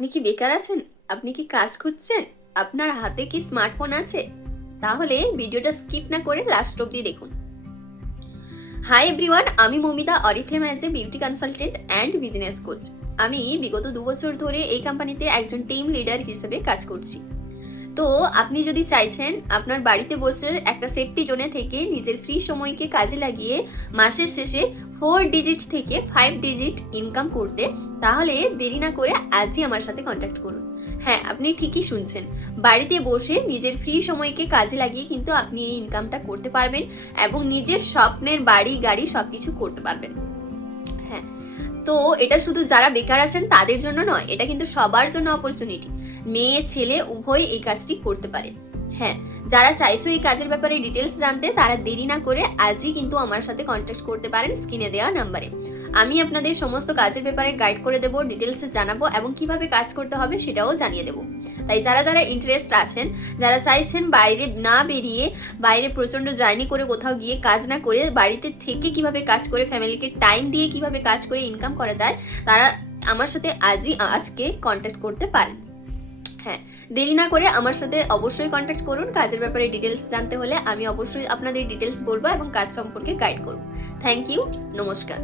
আপনি কি বেকার আছেন? আপনি কি কাজ খুঁজছেন? আপনার হাতে কি স্মার্টফোন আছে? তাহলে ভিডিওটা স্কিপ না করে লাস্ট অবধি দেখুন। হাই এভরিওয়ান, আমি Mamita, Oriflame as a beauty consultant and business coach. আমি বিগত 2 বছর ধরে এই কোম্পানিতে একজন টিম লিডার হিসেবে কাজ করছি। তো আপনি যদি চাইছেন আপনার বাড়িতে বসে একটা সেফটি জোনে থেকে নিজের ফ্রি সময়কে কাজে লাগিয়ে মাসের শেষে 4 ডিজিট থেকে 5 ডিজিট ইনকাম করতে, তাহলে দেরি না করে আজই আমার সাথে কন্ট্যাক্ট করুন। হ্যাঁ, আপনি ঠিকই শুনছেন, বাড়িতে বসে নিজের ফ্রি সময়কে কাজে লাগিয়ে কিন্তু আপনি এই ইনকামটা করতে পারবেন এবং নিজের স্বপ্নের বাড়ি গাড়ি সবকিছু করতে পারবেন। হ্যাঁ, তো এটা শুধু যারা বেকার আছেন তাদের জন্য নয়, এটা কিন্তু সবার জন্য অপরচুনিটি। মেয়ে ছেলে উভয় এই কাজটি করতে পারে। হ্যাঁ, যারা চাইছো এই কাজের ব্যাপারে ডিটেলস জানতে, তারা দেরি না করে আজই কিন্তু আমার সাথে কন্ট্যাক্ট করতে পারেন স্ক্রিনে দেওয়া নাম্বারে। আমি আপনাদের সমস্ত কাজের ব্যাপারে গাইড করে দেবো, ডিটেলসে জানাবো এবং কিভাবে কাজ করতে হবে সেটাও জানিয়ে দেবো। তাই যারা যারা ইন্টারেস্ট আছেন, যারা চাইছেন বাইরে না বেরিয়ে, বাইরে প্রচণ্ড জার্নি করে কোথাও গিয়ে কাজ না করে বাড়িতে থেকে কিভাবে কাজ করে ফ্যামিলিকে টাইম দিয়ে কিভাবে কাজ করে ইনকাম করা যায়, তারা আমার সাথে আজকে কন্ট্যাক্ট করতে পারেন। হ্যাঁ, দেরি না করে আমার সাথে অবশ্যই কন্ট্যাক্ট করুন। কাজের ব্যাপারে ডিটেলস জানতে হলে আমি অবশ্যই আপনাদের ডিটেলস বলবো এবং কাজ সম্পর্কে গাইড করব। থ্যাংক ইউ, নমস্কার।